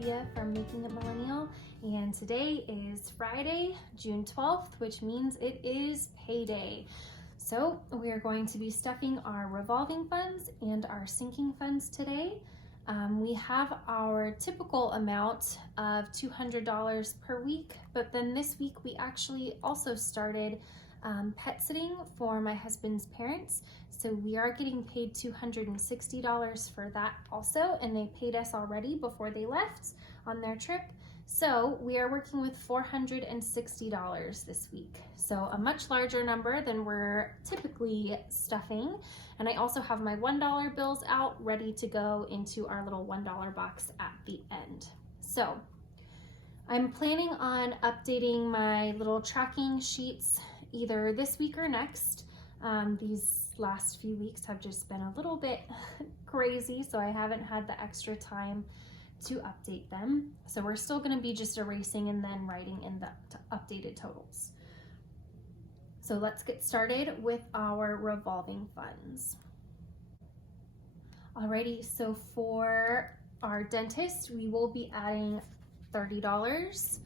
Olivia from Making It Millennial, and today is Friday, June 12th, which means it is payday. So we are going to be stuffing our revolving funds and our sinking funds today. We have our typical amount of $200 per week, but then this week we actually also started pet sitting for my husband's parents. So we are getting paid $260 for that also, and they paid us already before they left on their trip. So we are working with $460 this week. So a much larger number than we're typically stuffing. And I also have my $1 bills out ready to go into our little $1 box at the end. So I'm planning on updating my little tracking sheets either this week or next. These last few weeks have just been a little bit crazy, so I haven't had the extra time to update them. So we're still going to be just erasing and then writing in the updated totals. So let's get started with our revolving funds. Alrighty, so for our dentist, we will be adding $30.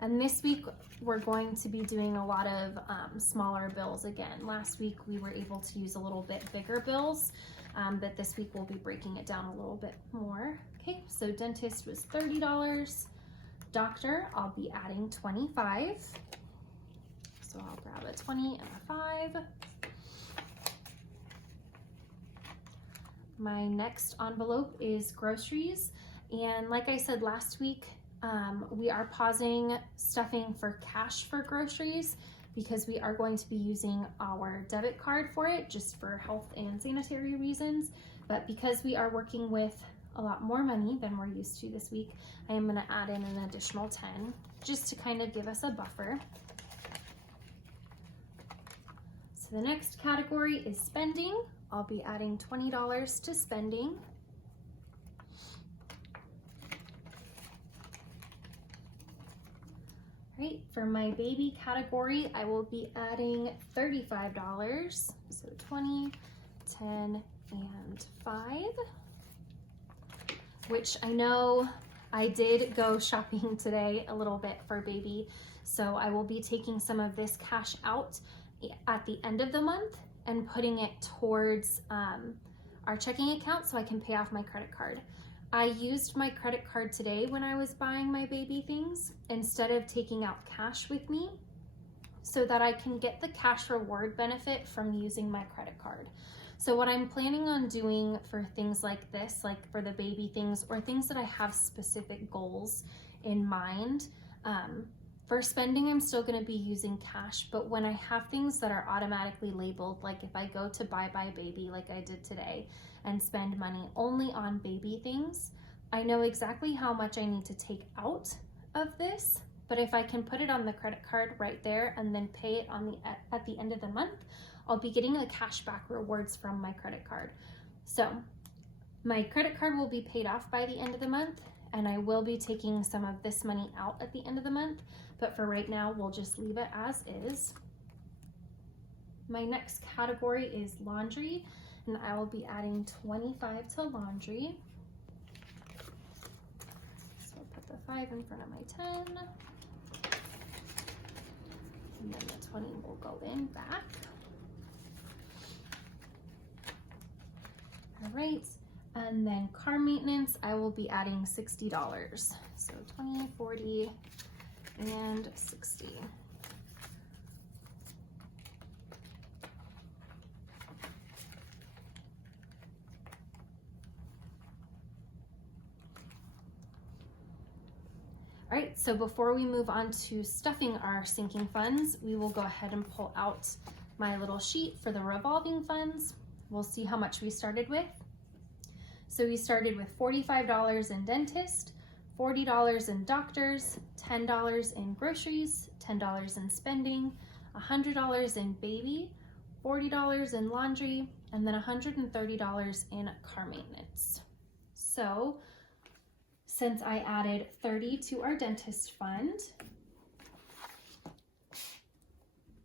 And this week, we're going to be doing a lot of smaller bills again. Last week, we were able to use a little bit bigger bills, but this week we'll be breaking it down a little bit more. Okay, so dentist was $30. Doctor, I'll be adding $25. So I'll grab a 20 and a 5. My next envelope is groceries. And like I said last week, we are pausing stuffing for cash for groceries because we are going to be using our debit card for it, just for health and sanitary reasons. But because we are working with a lot more money than we're used to this week, I am going to add in an additional 10 just to kind of give us a buffer. So the next category is spending. I'll be adding $20 to spending. Right, for my baby category, I will be adding $35. So 20, 10, and 5. Which I know I did go shopping today a little bit for baby. So I will be taking some of this cash out at the end of the month and putting it towards our checking account so I can pay off my credit card. I used my credit card today when I was buying my baby things instead of taking out cash with me so that I can get the cash reward benefit from using my credit card. So what I'm planning on doing for things like this, like for the baby things or things that I have specific goals in mind, for spending, I'm still going to be using cash, but when I have things that are automatically labeled, like if I go to buy baby like I did today and spend money only on baby things, I know exactly how much I need to take out of this, but if I can put it on the credit card right there and then pay it on at the end of the month, I'll be getting the cashback rewards from my credit card. So my credit card will be paid off by the end of the month, and I will be taking some of this money out at the end of the month, but for right now, we'll just leave it as is. My next category is laundry, and I will be adding $25 to laundry. So I'll put the 5 in front of my 10, and then the 20 will go in back. All right. And then car maintenance, I will be adding $60. So 20, 40, and 60. All right, so before we move on to stuffing our sinking funds, we will go ahead and pull out my little sheet for the revolving funds. We'll see how much we started with. So we started with $45 in dentist, $40 in doctors, $10 in groceries, $10 in spending, $100 in baby, $40 in laundry, and then $130 in car maintenance. So since I added 30 to our dentist fund,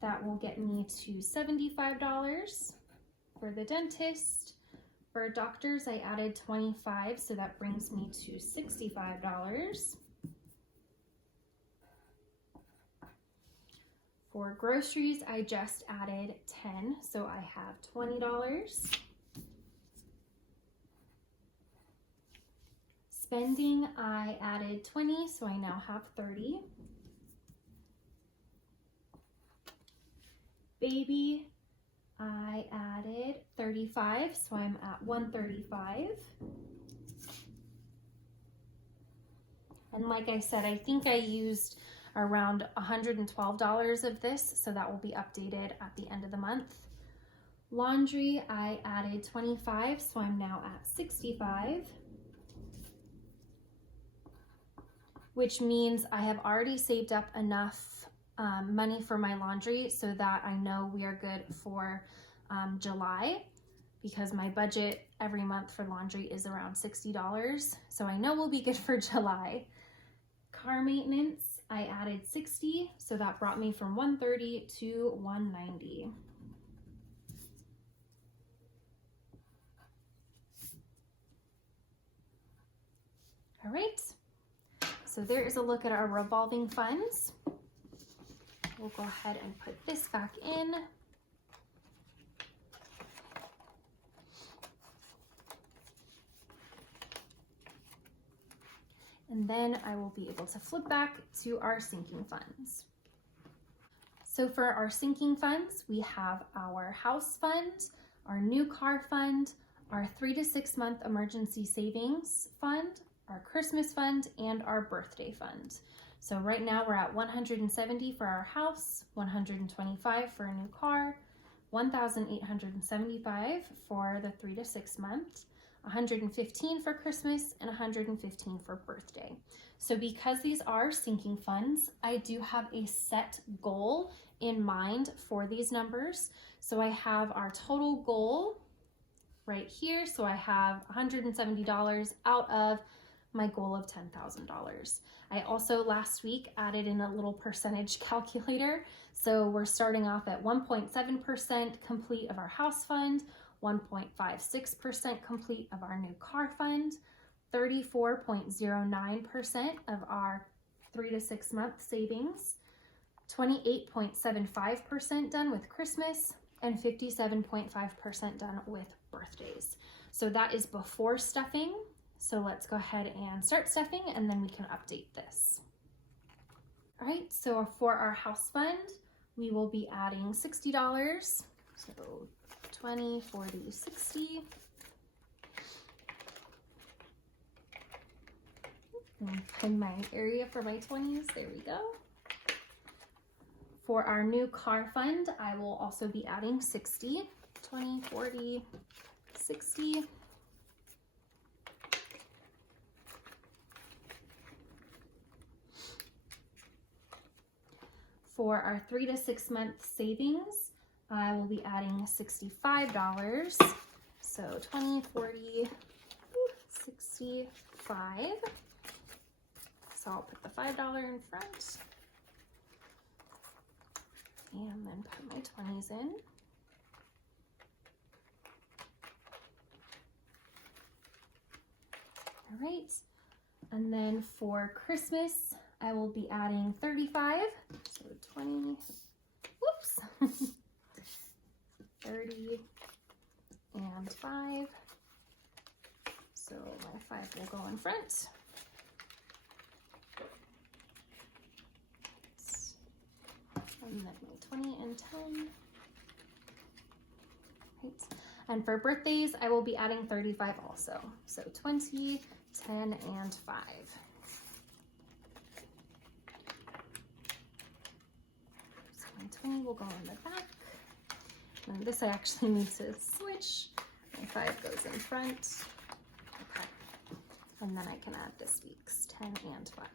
that will get me to $75 for the dentist, For doctors, I added $25, so that brings me to $65. For groceries, I just added 10, so I have $20. Spending, I added 20, so I now have 30. Baby, I added 35, so I'm at 135. And like I said, I think I used around $112 of this, so that will be updated at the end of the month. Laundry, I added 25, so I'm now at 65. Which means I have already saved up enough money for my laundry so that I know we are good for July, because my budget every month for laundry is around $60. So I know we'll be good for July. Car maintenance, I added 60, so that brought me from 130 to 190. All right. So there is a look at our revolving funds. We'll go ahead and put this back in. And then I will be able to flip back to our sinking funds. So for our sinking funds, we have our house fund, our new car fund, our 3 to 6 month emergency savings fund, our Christmas fund, and our birthday fund. So right now we're at 170 for our house, 125 for a new car, 1,875 for the 3 to 6 months, 115 for Christmas, and 115 for birthday. So because these are sinking funds, I do have a set goal in mind for these numbers. So I have our total goal right here. So I have $170 out of my goal of $10,000. I also last week added in a little percentage calculator. So we're starting off at 1.7% complete of our house fund, 1.56% complete of our new car fund, 34.09% of our 3 to 6 month savings, 28.75% done with Christmas, and 57.5% done with birthdays. So that is before stuffing. So let's go ahead and start stuffing, and then we can update this. All right, so for our house fund, we will be adding $60. So 20, 40, 60. And find my area for my 20s, there we go. For our new car fund, I will also be adding 60, 20, 40, 60. For our 3 to 6 month savings, I will be adding $65. So 20, 40, 65. So I'll put the $5 in front and then put my 20s in. All right. And then for Christmas, I will be adding 35, so 20, whoops, 30 and 5, so my 5 will go in front. And then my 20 and 10. Right. And for birthdays, I will be adding 35 also, so 20, 10, and 5. So my 20 will go in the back. And this I actually need to switch. My 5 goes in front. Okay. And then I can add this week's 10 and 5.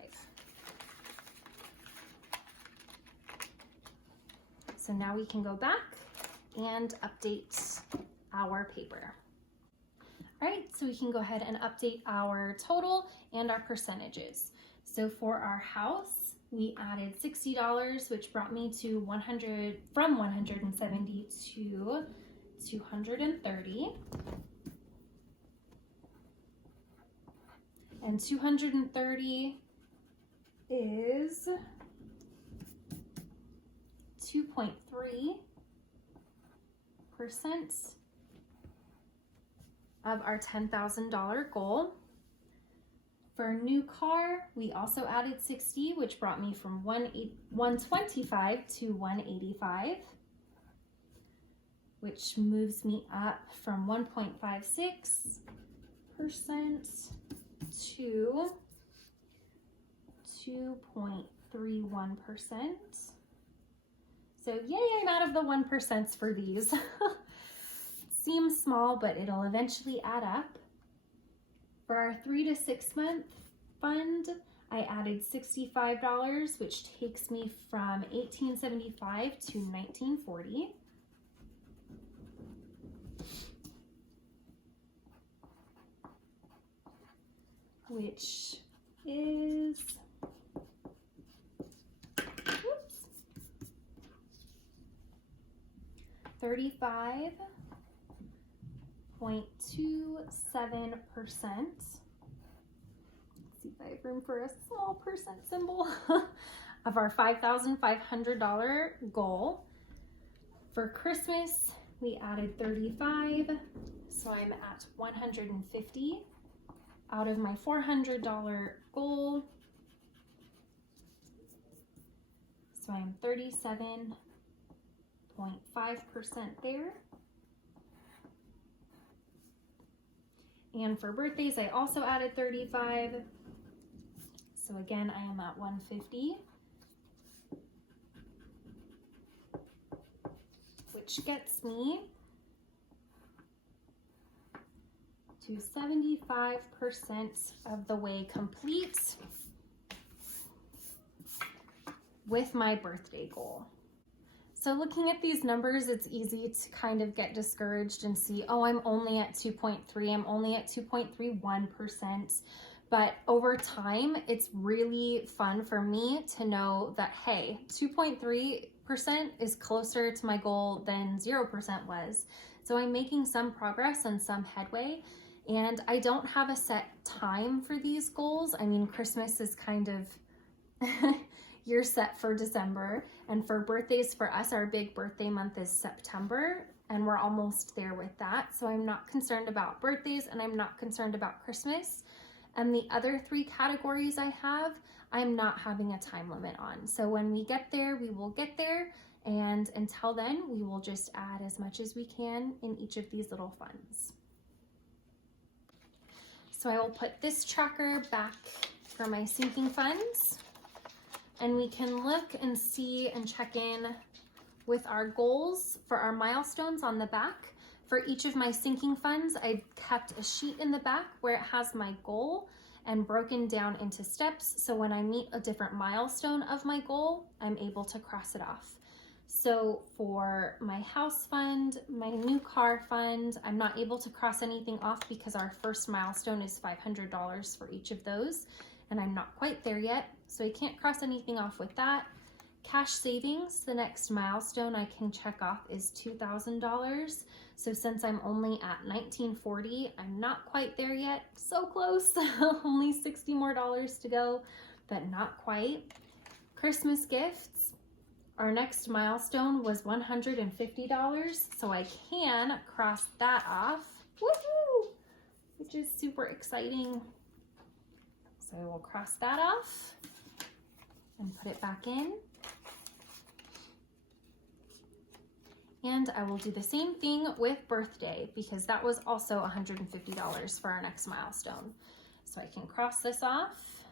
So now we can go back and update our paper. All right, so we can go ahead and update our total and our percentages. So for our house, we added $60, which brought me to 170 to 230. And 230 is 2.3% of our $10,000 goal. For a new car, we also added 60, which brought me from 125 to 185, which moves me up from 1.56% to 2.31%. So yay, I'm out of the 1% for these. Seems small, but it'll eventually add up. For our 3 to 6 month fund, I added $65, which takes me from $1,875 to $1,940. Which is, whoops, 35.27%. See if I have room for a small percent symbol of our $5,500 goal. For Christmas, we added 35, so I'm at 150 out of my $400 goal. So I'm 37.5% there. And for birthdays, I also added 35. So again, I am at 150, which gets me to 75% of the way complete with my birthday goal. So looking at these numbers, it's easy to kind of get discouraged and see, oh, I'm only at 2.3, I'm only at 2.31%. But over time, it's really fun for me to know that, hey, 2.3% is closer to my goal than 0% was. So I'm making some progress and some headway. And I don't have a set time for these goals. I mean, Christmas is kind of, you're set for December. And for birthdays, for us, our big birthday month is September. And we're almost there with that. So I'm not concerned about birthdays and I'm not concerned about Christmas. And the other 3 categories I have, I'm not having a time limit on. So when we get there, we will get there. And until then, we will just add as much as we can in each of these little funds. So I will put this tracker back for my sinking funds. And we can look and see and check in with our goals for our milestones on the back. For each of my sinking funds, I kept a sheet in the back where it has my goal and broken down into steps. So when I meet a different milestone of my goal, I'm able to cross it off. So for my house fund, my new car fund, I'm not able to cross anything off because our first milestone is $500 for each of those. And I'm not quite there yet, so I can't cross anything off with that. Cash savings, the next milestone I can check off is $2,000. So since I'm only at $1,940, I'm not quite there yet. So close, only $60 more to go, but not quite. Christmas gifts, our next milestone was $150, so I can cross that off, woohoo, which is super exciting. So I will cross that off and put it back in. And I will do the same thing with birthday because that was also $150 for our next milestone. So I can cross this off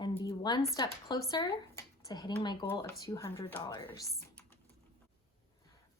and be one step closer to hitting my goal of $200.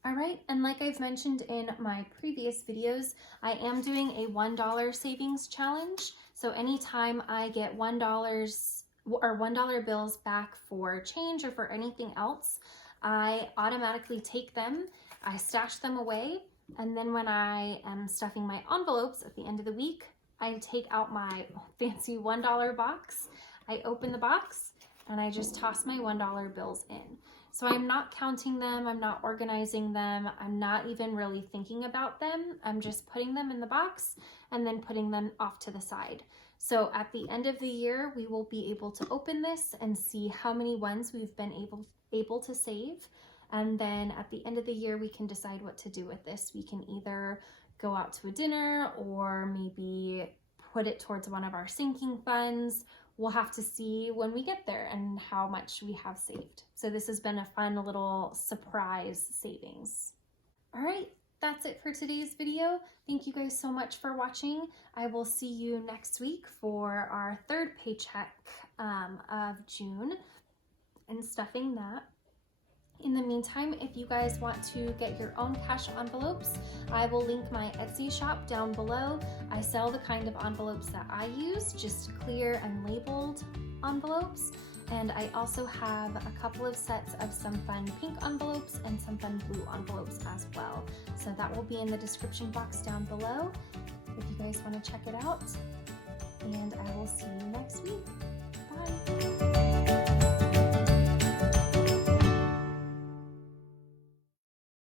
All right, and like I've mentioned in my previous videos, I am doing a $1 savings challenge. So anytime I get $1 or $1 bills back for change or for anything else, I automatically take them, I stash them away, and then when I am stuffing my envelopes at the end of the week, I take out my fancy $1 box, I open the box, and I just toss my $1 bills in. So I'm not counting them, I'm not organizing them, I'm not even really thinking about them, I'm just putting them in the box and then putting them off to the side. So at the end of the year, we will be able to open this and see how many ones we've been able to save. And then at the end of the year, we can decide what to do with this. We can either go out to a dinner or maybe put it towards one of our sinking funds. We'll have to see when we get there and how much we have saved. So this has been a fun little surprise savings. All right, that's it for today's video. Thank you guys so much for watching. I will see you next week for our third paycheck of June and stuffing that. In the meantime, if you guys want to get your own cash envelopes, I will link my Etsy shop down below. I sell the kind of envelopes that I use, just clear and labeled envelopes. And I also have a couple of sets of some fun pink envelopes and some fun blue envelopes as well. So that will be in the description box down below if you guys want to check it out. And I will see